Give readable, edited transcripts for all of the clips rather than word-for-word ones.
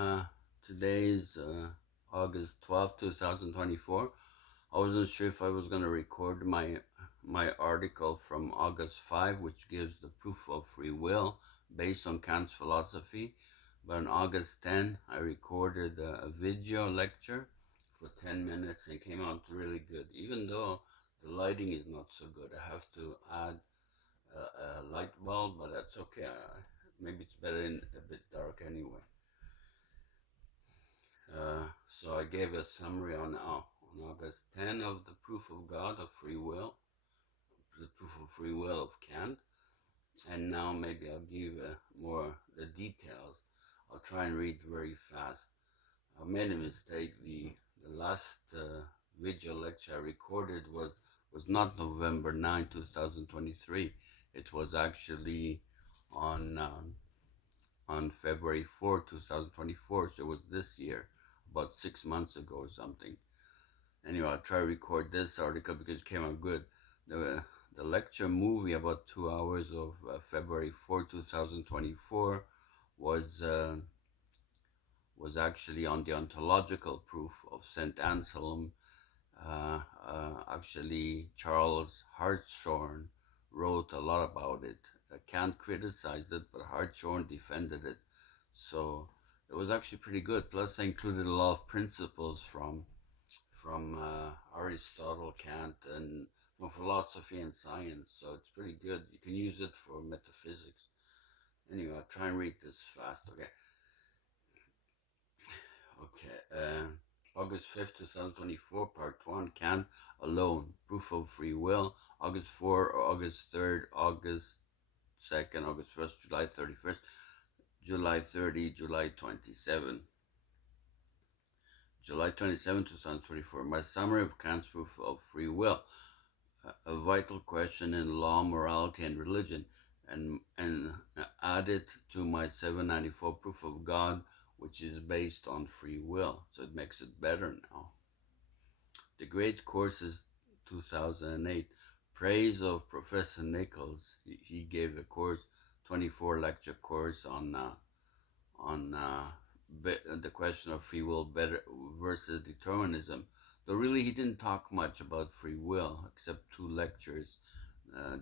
Uh, Today's August 12th, 2024. I wasn't sure if I was going to record my article from August 5, which gives the proof of free will based on Kant's philosophy. But on August 10, I recorded a video lecture for 10 minutes and came out really good. Even though the lighting is not so good, I have to add a light bulb, but that's okay. Maybe it's better in a bit dark anyway. So I gave a summary on August 10 of the proof of God of free will, the proof of free will of Kant, and now maybe I'll give more the details. I'll try and read very fast. I made a mistake. The last video lecture I recorded was not November 9, 2023. It was actually on on February 4, 2024. So it was this year, about 6 months ago or something. Anyway, I'll try to record this article because it came out good. The, the lecture movie, about 2 hours of February 4, 2024, was actually on the ontological proof of St. Anselm. Actually, Charles Hartshorne wrote a lot about it. Kant criticized it, but Hartshorne defended it. So it was actually pretty good. Plus, I included a lot of principles from Aristotle, Kant, and from philosophy and science. So it's pretty good. You can use it for metaphysics. Anyway, I'll try and read this fast. Okay. August 5th, 2024, Part 1, Kant alone, proof of free will. August 4, August 3rd, August 2nd, August 1st, July 31st, July 30, July 27. July 27, 2024. My summary of Kant's proof of free will, a vital question in law, morality, and religion, and add it to my 794 proof of God, which is based on free will. So it makes it better now. The Great Courses 2008. Praise of Professor Nichols. He gave a course, 24 lecture course on the question of free will better versus determinism. Though really he didn't talk much about free will except 2 lectures.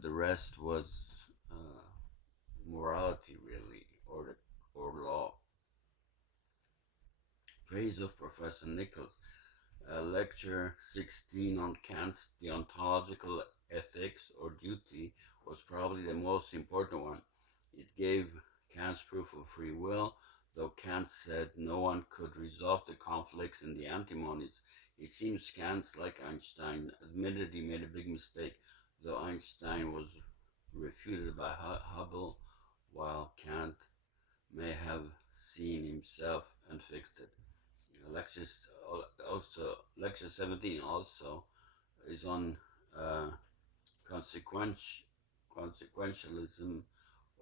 The rest was uh, morality really, or law. Praise of Professor Nichols. Lecture 16 on Kant's deontological ethics or duty was probably the most important one. It gave Kant's proof of free will, though Kant said no one could resolve the conflicts and the antinomies. It seems Kant, like Einstein, admitted he made a big mistake, though Einstein was refuted by Hubble, while Kant may have seen himself and fixed it. Lectures lecture 17 also is on uh, consequentialism,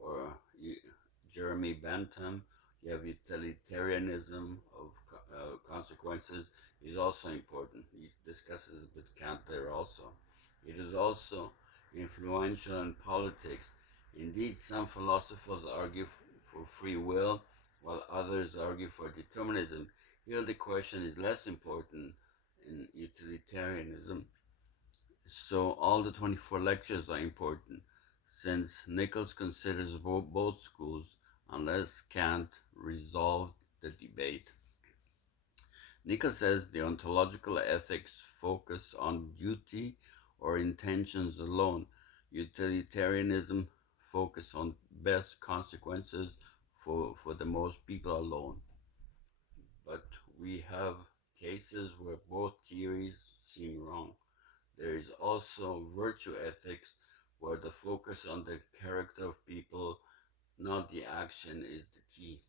or Jeremy Bentham. You have utilitarianism of consequences is also important. He discusses a bit Kant there also. It is also influential in politics. Indeed, some philosophers argue for free will, while others argue for determinism. Here the question is less important in utilitarianism. So all the 24 lectures are important, since Nichols considers both schools, unless Kant resolved the debate. Nichols says the ontological ethics focus on duty or intentions alone. Utilitarianism focus on best consequences for the most people alone. But we have cases where both theories seem wrong. There is also virtue ethics, where the focus on the character of people, not the action, is the key.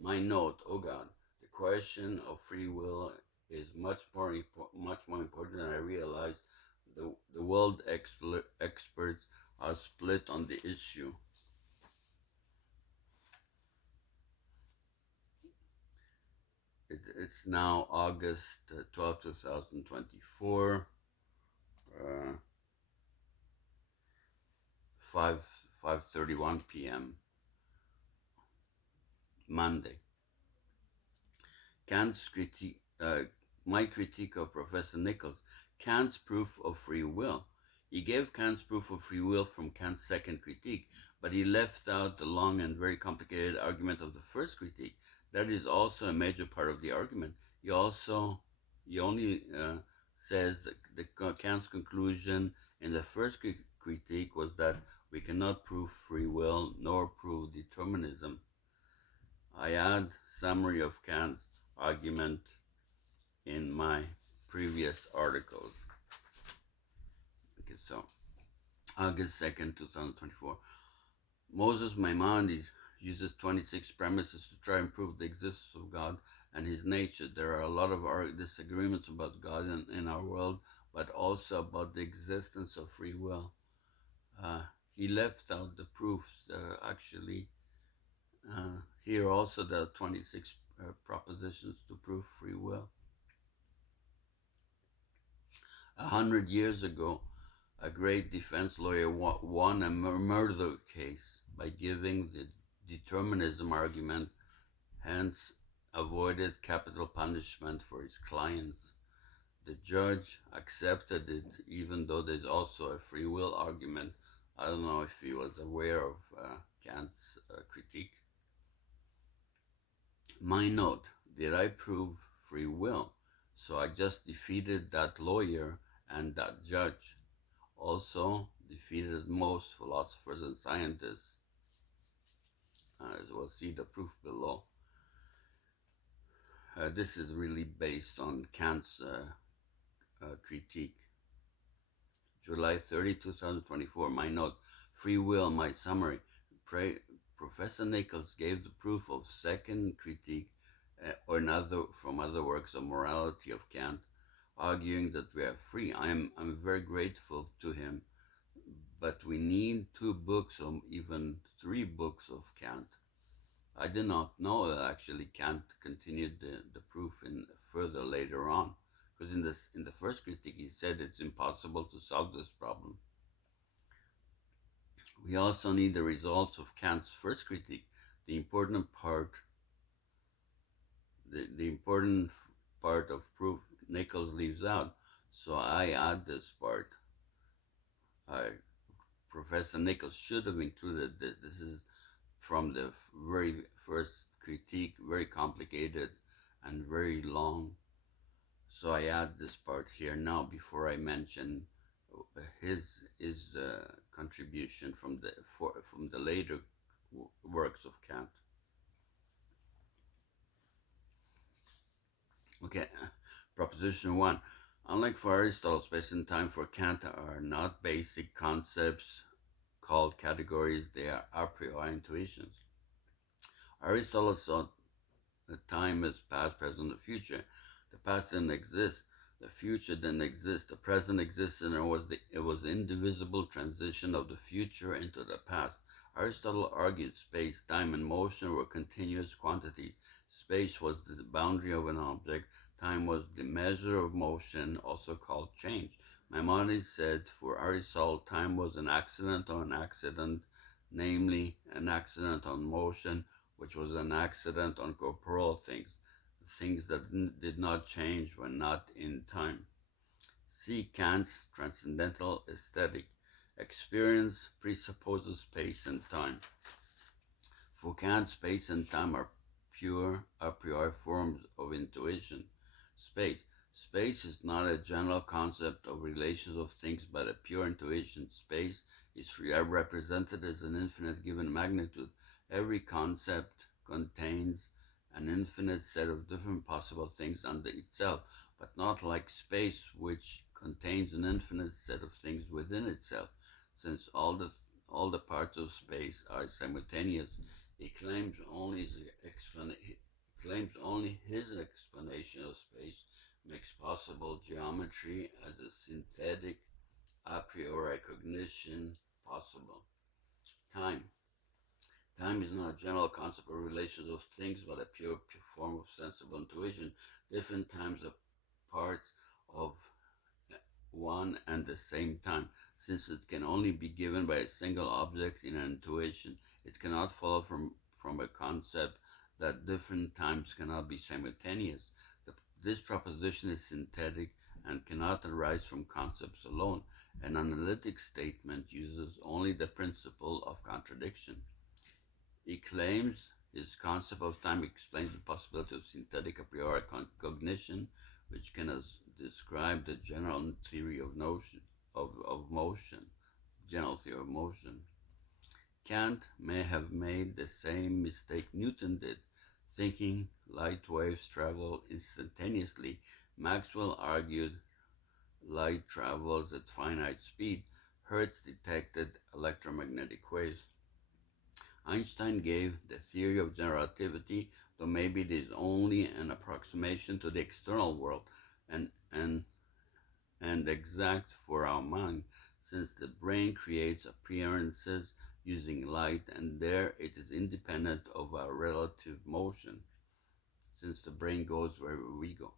My note, oh God, the question of free will is much more important than I realized. The world experts are split on the issue. It's now August 12, 2024, 5 5:31 p.m. Monday. Kant's critique, my critique of Professor Nichols, Kant's proof of free will. He gave Kant's proof of free will from Kant's second critique, but he left out the long and very complicated argument of the first critique. That is also a major part of the argument. He only says that Kant's conclusion in the first critique was that we cannot prove free will nor prove determinism. I add summary of Kant's argument in my previous articles. Okay, so August 2nd, 2024. Moses Maimonides uses 26 premises to try and prove the existence of God and his nature. There are a lot of disagreements about God in our world, but also about the existence of free will. He left out the proofs. Here also there are 26 propositions to prove free will. 100 years ago, a great defense lawyer won a murder case by giving the determinism argument, hence avoided capital punishment for his clients. The judge accepted it, even though there's also a free will argument. I don't know if he was aware of Kant's critique. My note, did I prove free will? So I just defeated that lawyer and that judge. Also defeated most philosophers and scientists. As we'll see the proof below. This is really based on Kant's critique. July 30, 2024. My note, free will, my summary. Professor Nichols gave the proof of second critique from other works of morality of Kant, arguing that we are free. I'm very grateful to him, but we need 2 books or even 3 books of Kant. I did not know that actually Kant continued the proof further later on, because in the first critique he said it's impossible to solve this problem. We also need the results of Kant's first critique. The important part of proof Nichols leaves out, so I add this part. Professor Nichols should have included this. This is from the very first critique, very complicated and very long. So I add this part here now before I mention his contribution from the later works of Kant. Okay, proposition 1. Unlike for Aristotle, space and time for Kant are not basic concepts called categories, they are a priori intuitions. Aristotle saw that time as past, present, and future. The past didn't exist. The future didn't exist. The present existed, and it was the indivisible transition of the future into the past. Aristotle argued space, time, and motion were continuous quantities. Space was the boundary of an object. Time was the measure of motion, also called change. Maimonides said for Aristotle, time was an accident or an accident, namely an accident on motion, which was an accident on corporeal things. Things that did not change were not in time. See Kant's Transcendental Aesthetic. Experience presupposes space and time. For Kant, space and time are pure a priori forms of intuition. Space is not a general concept of relations of things, but a pure intuition. Space is represented as an infinite given magnitude. Every concept contains an infinite set of different possible things under itself, but not like space, which contains an infinite set of things within itself. Since all the parts of space are simultaneous, he claims only his explanation of space makes possible geometry as a synthetic a priori cognition possible. Time is not a general concept of relations of things, but a pure form of sensible intuition. Different times are parts of one and the same time. Since it can only be given by a single object in an intuition, it cannot follow from a concept that different times cannot be simultaneous. This proposition is synthetic and cannot arise from concepts alone. An analytic statement uses only the principle of contradiction. He claims his concept of time explains the possibility of synthetic a priori cognition, which can describe the general theory of motion. General theory of motion. Kant may have made the same mistake Newton did, thinking light waves travel instantaneously. Maxwell argued light travels at finite speed. Hertz detected electromagnetic waves. Einstein gave the theory of general relativity, though maybe it is only an approximation to the external world and, and, and exact for our mind, since the brain creates appearances using light, and there it is independent of our relative motion, since the brain goes wherever we go.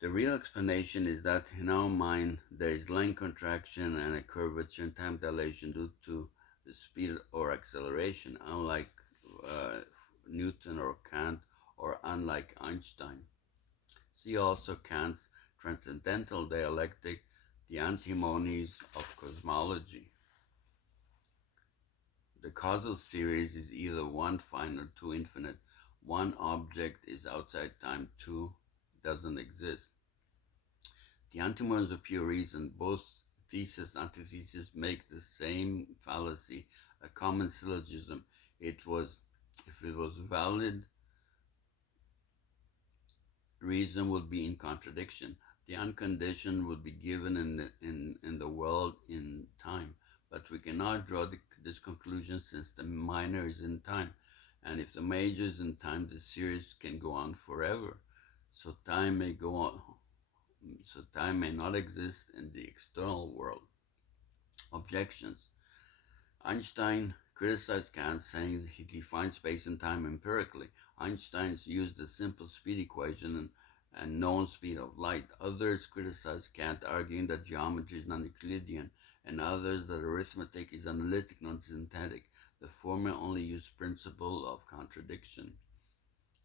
The real explanation is that in our mind there is length contraction and a curvature and time dilation due to the speed or acceleration, unlike Newton or Kant, or unlike Einstein. See also Kant's transcendental dialectic, the antinomies of cosmology. The causal series is either one finite or two infinite. One object is outside time, two doesn't exist. The antinomies of pure reason, both thesis and antithesis, make the same fallacy, a common syllogism. If it was valid, reason would be in contradiction. The unconditioned would be given in the world in time, but we cannot draw this conclusion since the minor is in time, and if the major is in time, the series can go on forever. So time may go on. So time may not exist in the external world. Objections. Einstein criticized Kant, saying he defined space and time empirically. Einstein used the simple speed equation and known speed of light. Others criticized Kant, arguing that geometry is non-Euclidean, and others that arithmetic is analytic, non-synthetic. The former only used principle of contradiction.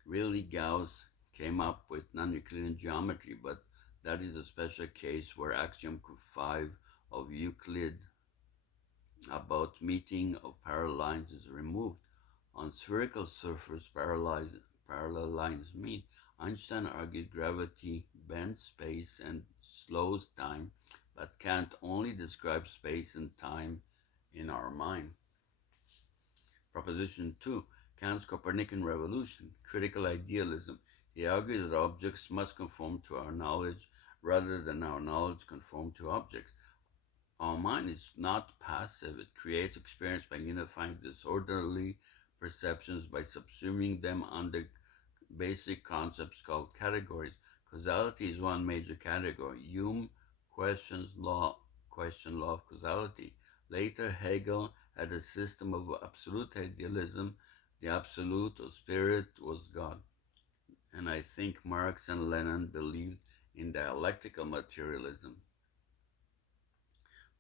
Really, Gauss came up with non-Euclidean geometry, but that is a special case where axiom 5 of Euclid about meeting of parallel lines is removed. On spherical surface, parallel lines meet. Einstein argued gravity bends space and slows time, but Kant only describes space and time in our mind. Proposition 2. Kant's Copernican revolution, critical idealism. He argued that objects must conform to our knowledge rather than our knowledge conform to objects. Our mind is not passive. It creates experience by unifying disorderly perceptions by subsuming them under basic concepts called categories. Causality is one major category. Hume questioned law of causality. Later, Hegel had a system of absolute idealism. The absolute or spirit was God. And I think Marx and Lenin believed in dialectical materialism.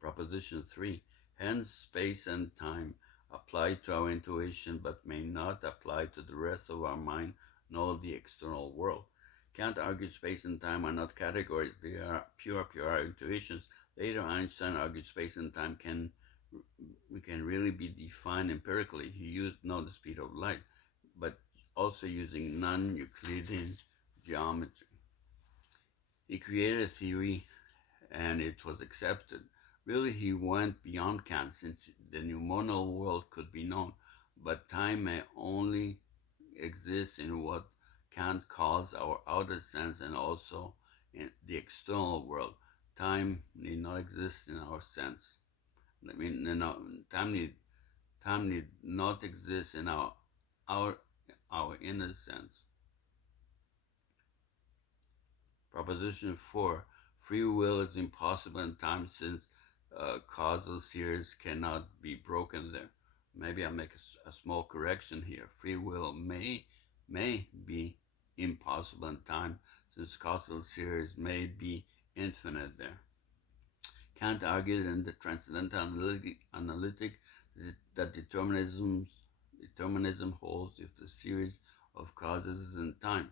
Proposition 3. Hence, space and time apply to our intuition but may not apply to the rest of our mind nor the external world. Kant argued space and time are not categories, they are pure intuitions. Later, Einstein argued space and time can really be defined empirically. He used not the speed of light, but also using non-Euclidean geometry. He created a theory and it was accepted. Really, he went beyond Kant, since the noumenal world could be known, but time may only exist in what Kant calls our outer sense and also in the external world. Time need not exist in our sense. Time need not exist in our inner sense. Proposition 4. Free will is impossible in time since causal series cannot be broken there. Maybe I'll make a small correction here. Free will may be impossible in time since causal series may be infinite there. Kant argued in the Transcendental Analytic that determinism determinism holds if the series of causes is in time,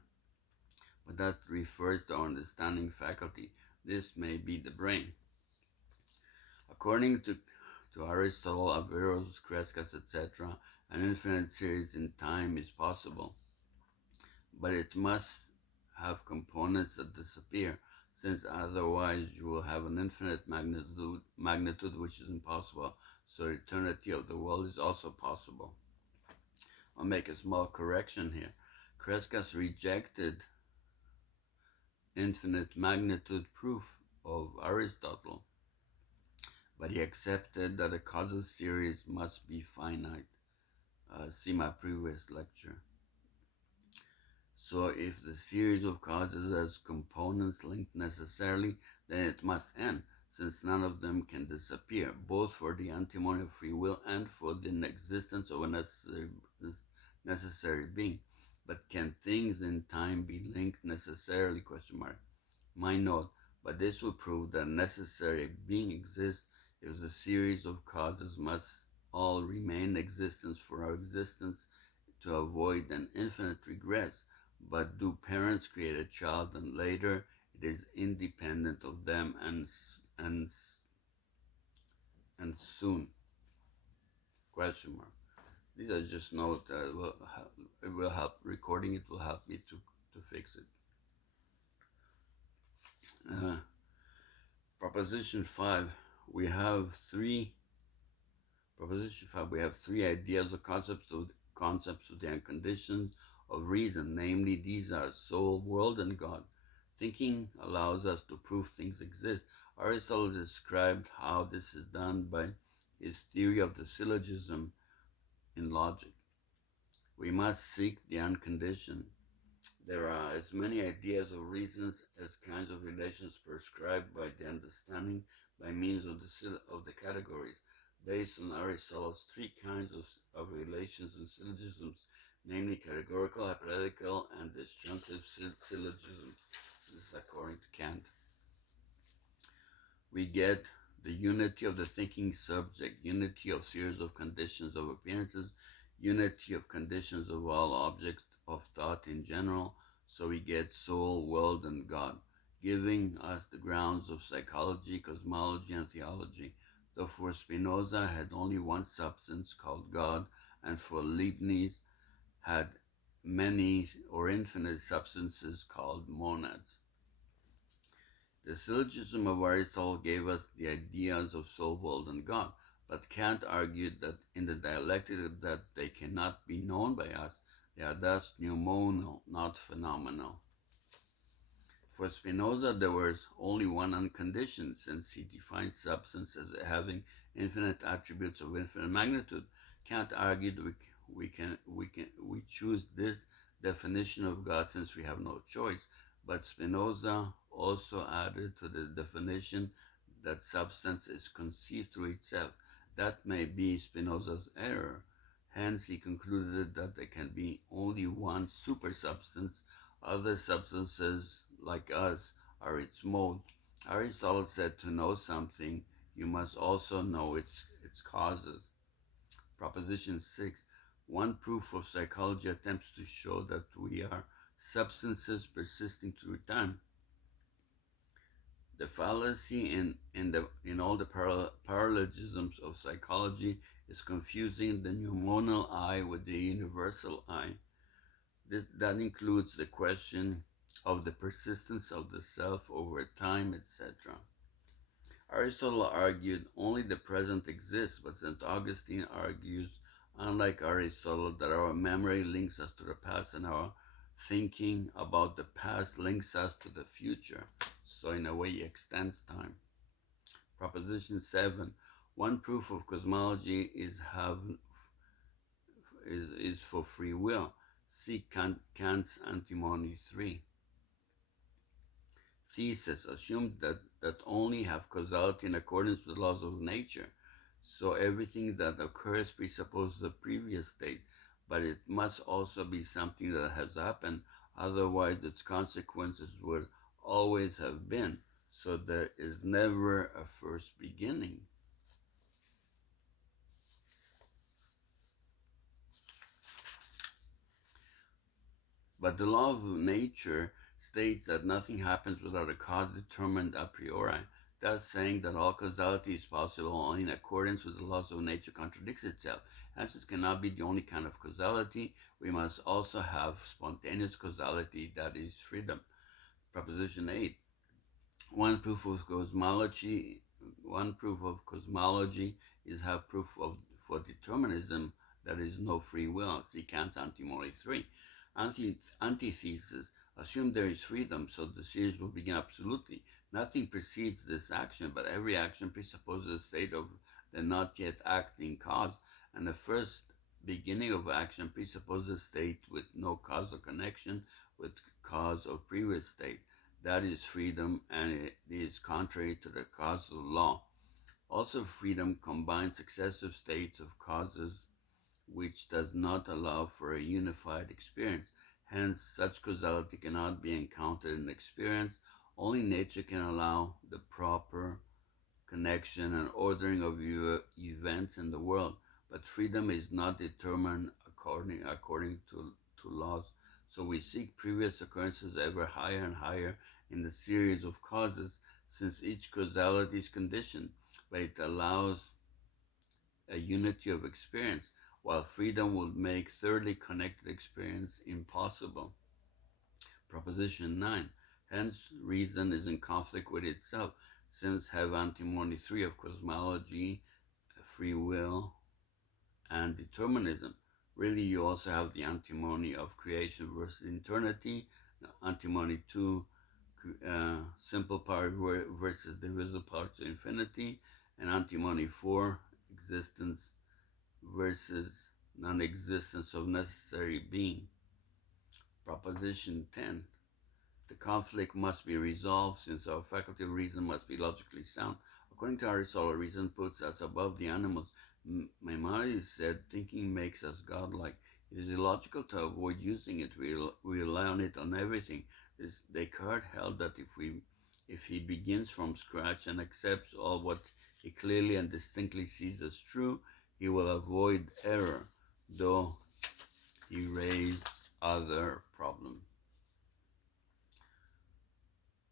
but that refers to our understanding faculty. This may be the brain. According to Aristotle, Averroes, Kreskas, etc., an infinite series in time is possible, but it must have components that disappear, since otherwise you will have an infinite magnitude which is impossible. So eternity of the world is also possible. I'll make a small correction here. Kreskas rejected infinite magnitude proof of Aristotle, but he accepted that a causal series must be finite. See my previous lecture. So if the series of causes has components linked necessarily, then it must end, since none of them can disappear, both for the antimony of free will and for the existence of a necessary being. But can things in time be linked necessarily? My note, but this will prove that necessary being exists if the series of causes must all remain in existence for our existence to avoid an infinite regress. But do parents create a child and later it is independent of them and soon? Question mark. These are just notes that it will help. Recording it will help me to fix it. Proposition 5, we have three. Proposition 5, we have three ideas or concepts of the unconditions of reason. Namely, these are soul, world, and God. Thinking allows us to prove things exist. Aristotle described how this is done by his theory of the syllogism in logic. We must seek the unconditioned. There are as many ideas of reasons as kinds of relations prescribed by the understanding by means of the categories, based on Aristotle's three kinds of relations and syllogisms, namely categorical, hypothetical, and disjunctive syllogisms. This is according to Kant. We get the unity of the thinking subject, unity of series of conditions of appearances, unity of conditions of all objects of thought in general. So we get soul, world, and God, giving us the grounds of psychology, cosmology, and theology. Though for Spinoza had only one substance called God, and for Leibniz had many or infinite substances called monads. The syllogism of Aristotle gave us the ideas of soul, world, and God, but Kant argued that in the dialectic that they cannot be known by us, they are thus noumenal, not phenomenal. For Spinoza, there was only one unconditioned, since he defined substance as having infinite attributes of infinite magnitude. Kant argued we choose this definition of God since we have no choice, but Spinoza also added to the definition that substance is conceived through itself. That may be Spinoza's error. Hence, he concluded that there can be only one supersubstance. Other substances, like us, are its mode. Aristotle said to know something, you must also know its causes. Proposition 6. One proof of psychology attempts to show that we are substances persisting through time. The fallacy in all the paralogisms of psychology is confusing the noumenal I with the universal I. That includes the question of the persistence of the self over time, etc. Aristotle argued only the present exists, but St. Augustine argues, unlike Aristotle, that our memory links us to the past and our thinking about the past links us to the future. So in a way, it extends time. Proposition 7. One proof of cosmology is for free will. See Kant's Antinomy 3. Thesis assumed that only have causality in accordance with the laws of nature. So everything that occurs presupposes a previous state, but it must also be something that has happened, otherwise its consequences would always have been. So there is never a first beginning. But the law of nature states that nothing happens without a cause determined a priori, thus saying that all causality is possible only in accordance with the laws of nature contradicts itself. Hence, this cannot be the only kind of causality. We must also have spontaneous causality, that is freedom. Proposition 8. One proof of cosmology, one proof of cosmology is have proof of for determinism that is no free will. See Kant's Antinomy 3. Antithesis assume there is freedom, so the series will begin absolutely. Nothing precedes this action, but every action presupposes a state of the not yet acting cause, and the first beginning of action presupposes a state with no causal connection with cause of previous state. That is freedom, and it is contrary to the causal law. Also, freedom combines successive states of causes, which does not allow for a unified experience. Hence, such causality cannot be encountered in experience. Only nature can allow the proper connection and ordering of events in the world. But freedom is not determined according to laws. So we seek previous occurrences ever higher and higher in the series of causes, since each causality is conditioned, but it allows a unity of experience, while freedom would make thirdly connected experience impossible. Proposition 9. Hence, reason is in conflict with itself, since have Antinomy 3 of cosmology, free will, and determinism. Really, you also have the antinomy of creation versus eternity, antinomy 2, simple part versus divisible parts of infinity, and antinomy 4, existence versus non-existence of necessary being. Proposition 10. The conflict must be resolved since our faculty of reason must be logically sound. According to Aristotle, reason puts us above the animals. Maimonides said, thinking makes us godlike. It is illogical to avoid using it. We rely on it on everything. Descartes held that if he begins from scratch and accepts all what he clearly and distinctly sees as true, he will avoid error, though he raised other problems.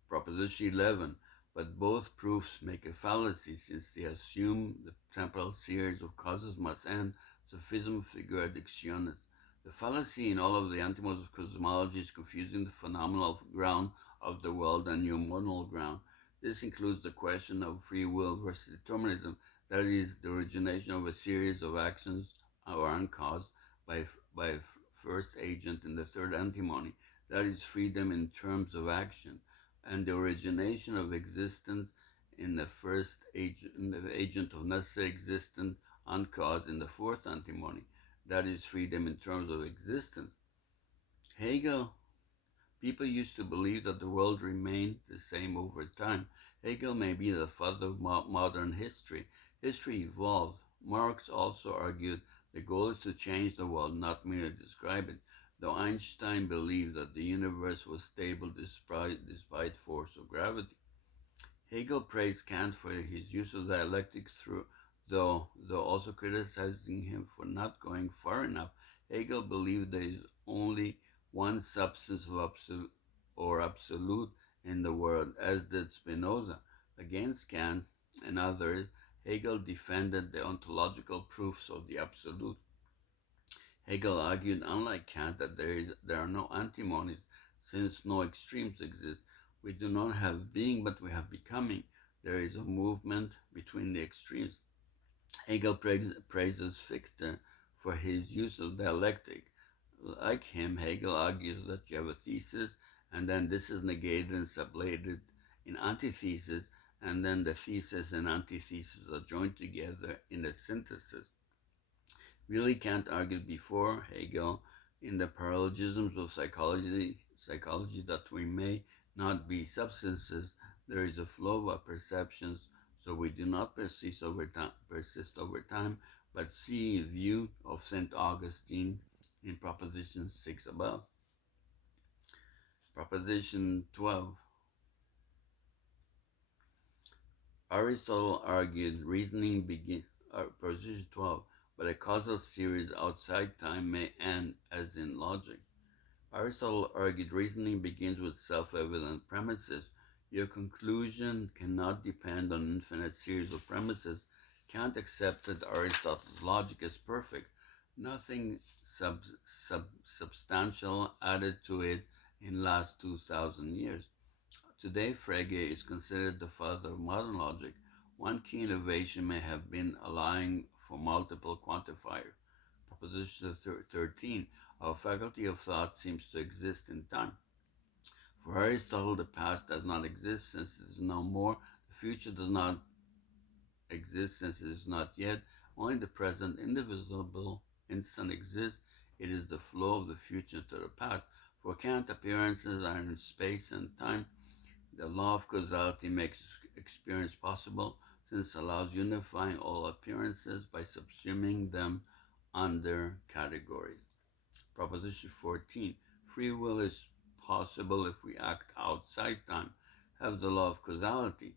Proposition 11. But both proofs make a fallacy, since they assume the temporal series of causes must end, sophism figura dictionis. The fallacy in all of the antinomies of cosmology is confusing the phenomenal ground of the world and pneumonal ground. This includes the question of free will versus determinism, that is, the origination of a series of actions or uncaused by first agent in the third antinomy, that is, freedom in terms of action, and the origination of existence in the first agent of necessary existence uncaused in the fourth antinomy, that is, freedom in terms of existence. People used to believe that the world remained the same over time. Hegel may be the father of modern history. History evolved. Marx also argued the goal is to change the world, not merely describe it, though Einstein believed that the universe was stable despite force of gravity. Hegel praised Kant for his use of dialectics though also criticizing him for not going far enough. Hegel believed there is only one substance of absolute in the world, as did Spinoza. Against Kant and others, Hegel defended the ontological proofs of the absolute. Hegel argued, unlike Kant, that there are no antinomies, since no extremes exist. We do not have being, but we have becoming. There is a movement between the extremes. Hegel praises Fichte for his use of dialectic. Like him, Hegel argues that you have a thesis, and then this is negated and sublated in antithesis, and then the thesis and antithesis are joined together in a synthesis. Really, Kant argued before Hegel in the paralogisms of psychology that we may not be substances. There is a flow of our perceptions, so we do not persist over time, but see view of St. Augustine in Proposition 6 above. Proposition 12. Aristotle argued reasoning Proposition 12, but a causal series outside time may end as in logic. Aristotle argued reasoning begins with self-evident premises. Your conclusion cannot depend on an infinite series of premises. Kant accepted Aristotle's logic as perfect. Nothing sub, substantial added to it in the last 2,000 years. Today, Frege is considered the father of modern logic. One key innovation may have been allowing for multiple quantifiers. Proposition 13. Our faculty of thought seems to exist in time. For Aristotle, the past does not exist since it is no more. The future does not exist since it is not yet. Only the present indivisible instant exists. It is the flow of the future to the past. For Kant, appearances are in space and time. The law of causality makes experience possible since it allows unifying all appearances by subsuming them under categories. Proposition 14. Free will is possible if we act outside time, have the law of causality.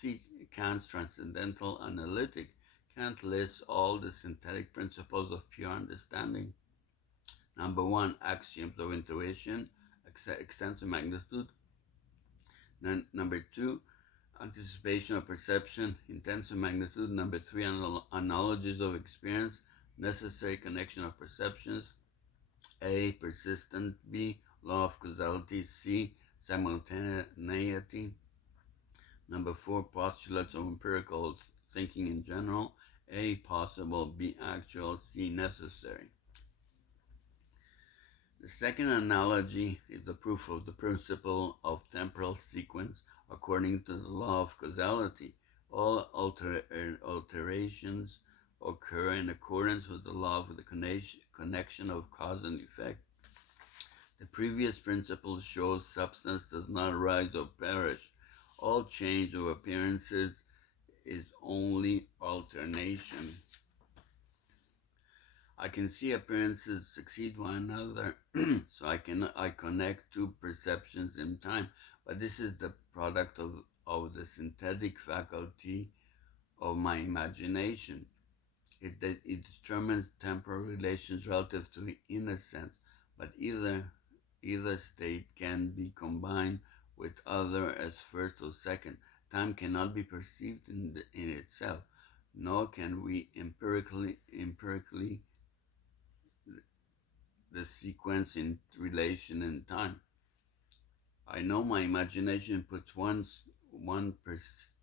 See Kant's Transcendental Analytic. Kant lists all the synthetic principles of pure understanding. Number 1, axioms of intuition, extensive magnitude. Number 2, anticipation of perception, intensive magnitude. Number 3, analogies of experience, necessary connection of perceptions. A, persistent. B, law of causality. C, simultaneity. Number 4, postulates of empirical thinking in general. A, possible. B, actual. C, necessary. The second analogy is the proof of the principle of temporal sequence according to the law of causality. All alterations occur in accordance with the law of the connection of cause and effect. The previous principle shows substance does not rise or perish. All change of appearances is only alternation. I can see appearances succeed one another, so I connect two perceptions in time, but this is the product of the synthetic faculty of my imagination. It determines temporal relations relative to the inner sense, but either state can be combined with other as first or second. Time cannot be perceived in itself, nor can we empirically the sequence in relation in time. I know my imagination puts one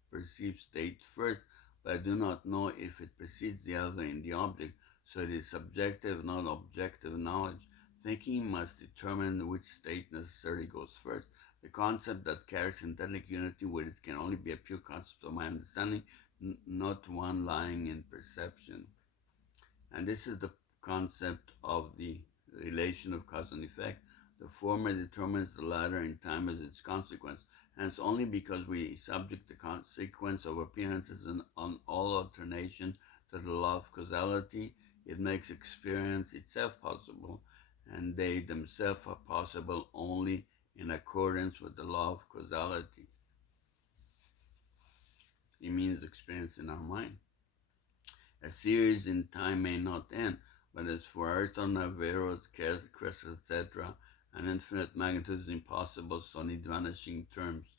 perceived state first, but I do not know if it precedes the other in the object, so it is subjective, not objective knowledge. Thinking must determine which state necessarily goes first. The concept that carries synthetic unity with it can only be a pure concept of my understanding, not one lying in perception. And this is the concept of the relation of cause and effect. The former determines the latter in time as its consequence. Hence, only because we subject the consequence of appearances on all alternation to the law of causality, it makes experience itself possible, and they themselves are possible only in accordance with the law of causality. It means experience in our mind. A series in time may not end, but as for Aristotle, Navarro's, Kànt'S, etc., an infinite magnitude is impossible, so need vanishing terms.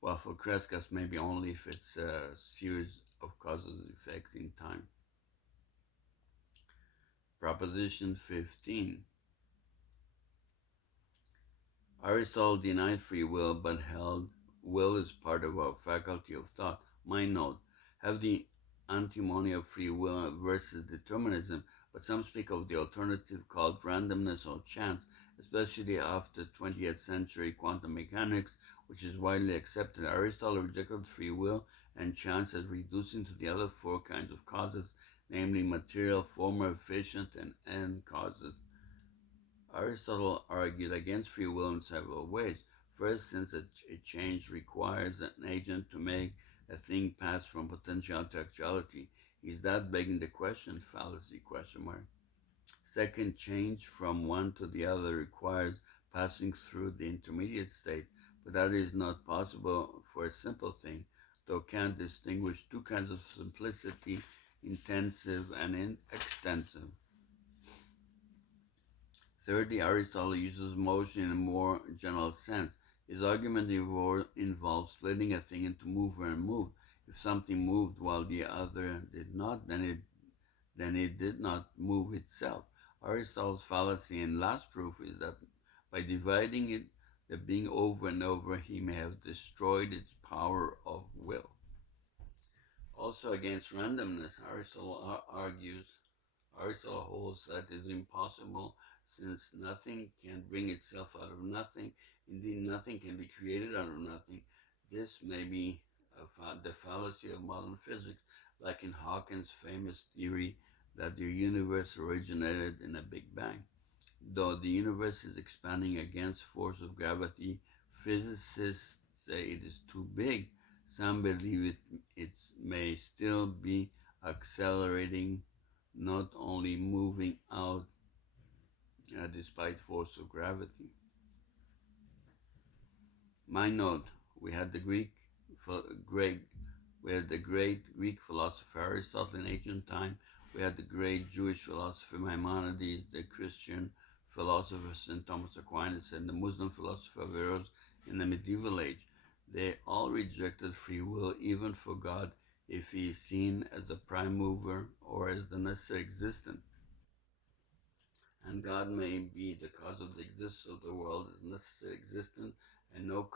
Well, for Kànt'S, maybe only if it's a series of causes and effects in time. Proposition 15. Aristotle denied free will, but held will is part of our faculty of thought. My note, have the antinomy of free will versus determinism, but some speak of the alternative called randomness or chance, especially after 20th century quantum mechanics, which is widely accepted. Aristotle rejected free will and chance as reducing to the other four kinds of causes, namely material, former, efficient, and end causes. Aristotle argued against free will in several ways. First, since a change requires an agent to make a thing pass from potential to actuality, is that begging the question? Fallacy? Second, change from one to the other requires passing through the intermediate state, but that is not possible for a simple thing, though Kant distinguished two kinds of simplicity, intensive and extensive. Thirdly, Aristotle uses motion in a more general sense. His argument involves splitting a thing into mover and moved. If something moved while the other did not, then it did not move itself. Aristotle's fallacy and last proof is that by dividing it, the being over and over, he may have destroyed its power of will. Also against randomness, Aristotle holds that it is impossible since nothing can bring itself out of nothing. Indeed, nothing can be created out of nothing. This may be the fallacy of modern physics, like in Hawking's famous theory that the universe originated in a Big Bang. Though the universe is expanding against force of gravity, physicists say it is too big. Some believe it may still be accelerating, not only moving out despite force of gravity. My note: we had the great, we had the great Greek philosopher Aristotle in ancient time. We had the great Jewish philosopher Maimonides, the Christian philosopher St. Thomas Aquinas, and the Muslim philosopher Averroes in the medieval age. They all rejected free will, even for God, if he is seen as the prime mover or as the necessary existent. And God may be the cause of the existence of the world as necessary existent, and no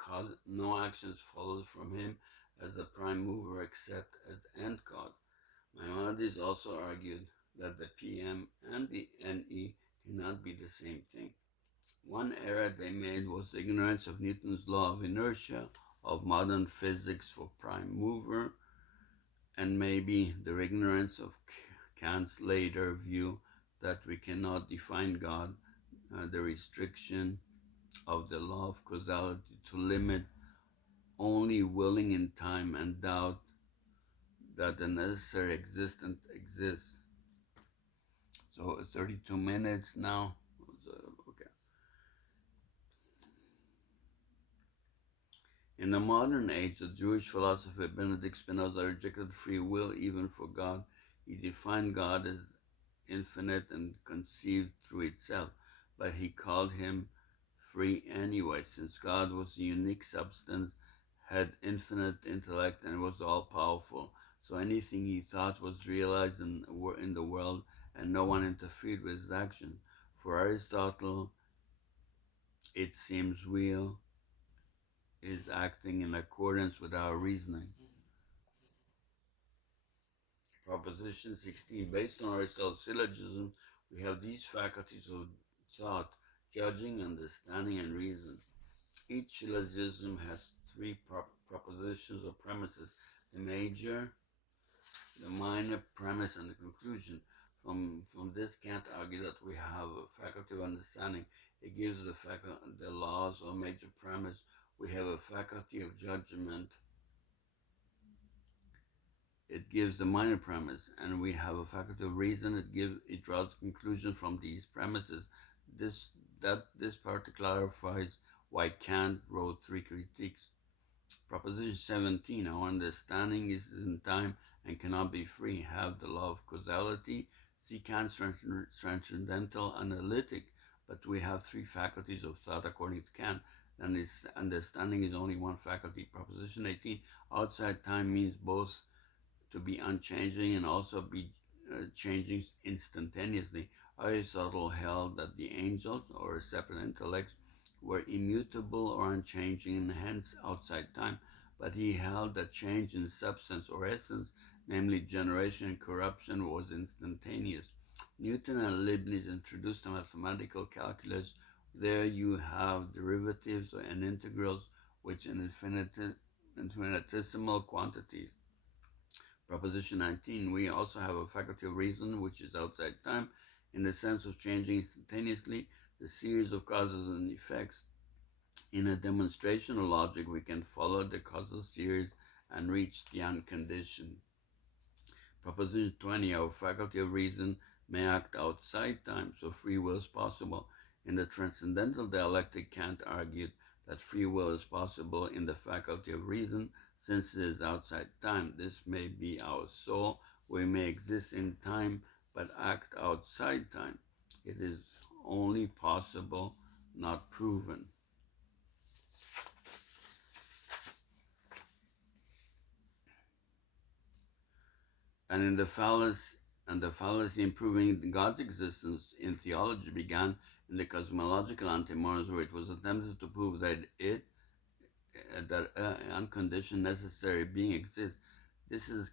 actions follow from him as the prime mover except as end cause. Maimonides also argued that the PM and the NE cannot be the same thing. One error they made was ignorance of Newton's law of inertia, of modern physics for prime mover, and maybe their ignorance of Kant's later view that we cannot define God, the restriction of the law of causality to limit only willing in time and doubt that the necessary existent exists. So 32 minutes now. Okay. In the modern age, the Jewish philosopher Benedict Spinoza rejected free will even for God. He defined God as infinite and conceived through itself, but he called him free anyway, since God was a unique substance, had infinite intellect, and was all-powerful. So anything he thought was realized in the world, and no one interfered with his actions. For Aristotle, it seems will is acting in accordance with our reasoning. Proposition 16. Based on Aristotle's syllogism, we have these faculties of thought: judging, understanding, and reason. Each syllogism has three propositions or premises: the major, the minor premise, and the conclusion. From this, Kant argued that we have a faculty of understanding. It gives the laws or major premise. We have a faculty of judgment. It gives the minor premise, and we have a faculty of reason. It draws conclusion from these premises. This part clarifies why Kant wrote three critiques. Proposition 17: our understanding is in time and cannot be free. Have the law of causality. See Kant's transcendental analytic. But we have three faculties of thought according to Kant, and this understanding is only one faculty. Proposition 18: outside time means both to be unchanging and also be changing instantaneously. Aristotle held that the angels, or separate intellects, were immutable or unchanging and hence outside time, but he held that change in substance or essence, namely generation and corruption, was instantaneous. Newton and Leibniz introduced a mathematical calculus. There you have derivatives and integrals, which in infinitesimal quantities. Proposition 19, we also have a faculty of reason, which is outside time, in the sense of changing instantaneously the series of causes and effects. In a demonstration of logic, we can follow the causal series and reach the unconditioned. Proposition 20, our faculty of reason may act outside time, so free will is possible. In the transcendental dialectic, Kant argued that free will is possible in the faculty of reason, since it is outside time. This may be our soul. We may exist in time, but act outside time. It is only possible, not proven. And the fallacy in proving God's existence in theology began in the cosmological antimonies, where it was attempted to prove that unconditioned necessary being exists. This is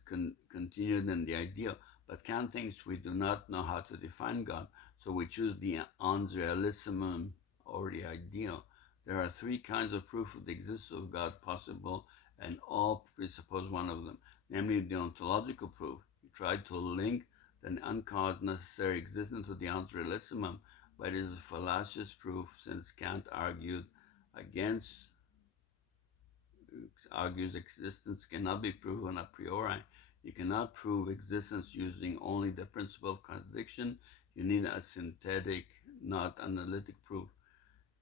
continued in the ideal, but Kant thinks we do not know how to define God, so we choose the ens realissimum, or the ideal. There are three kinds of proof of the existence of God possible, and all presuppose one of them, namely the ontological proof. You try to link the uncaused necessary existence to the ens realissimum, but it is a fallacious proof, since Kant against argues existence cannot be proven a priori. You cannot prove existence using only the principle of contradiction. You need a synthetic, not analytic proof.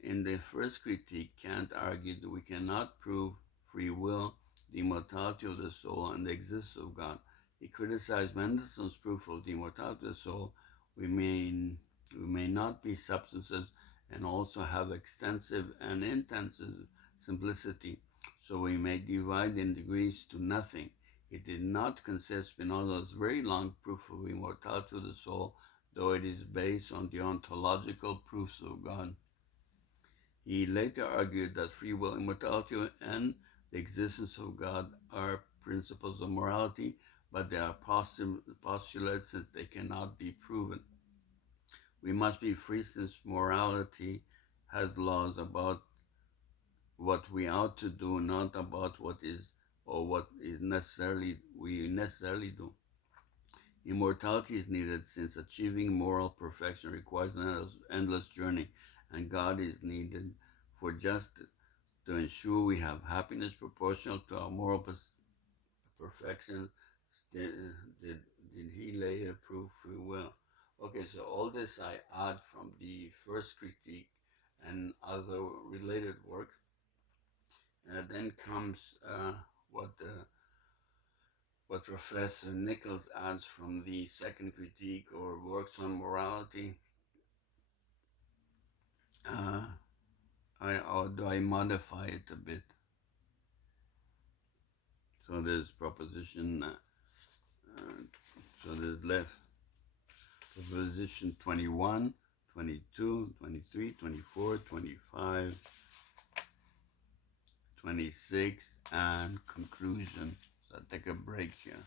In the first critique, Kant argued that we cannot prove free will, the immortality of the soul, and the existence of God. He criticized Mendelssohn's proof of the immortality of the soul. We may not be substances and also have extensive and intensive simplicity, so we may divide in degrees to nothing. He did not consider Spinoza's very long proof of immortality of the soul, though it is based on the ontological proofs of God. He later argued that free will, immortality, and the existence of God are principles of morality, but they are postulates since they cannot be proven. We must be free since morality has laws about what we ought to do, not about what is or what is we necessarily do. Immortality is needed since achieving moral perfection requires an endless journey, and God is needed for justice to ensure we have happiness proportional to our moral perfection. Did he later prove free will? Okay, so all this I add from the first critique and other related works. Then comes what what Professor Nichols adds from the second critique or works on morality. I modify it a bit. So there's proposition, so there's left proposition 21, 22, 23, 24, 25, 26, and conclusion. So I'll take a break here.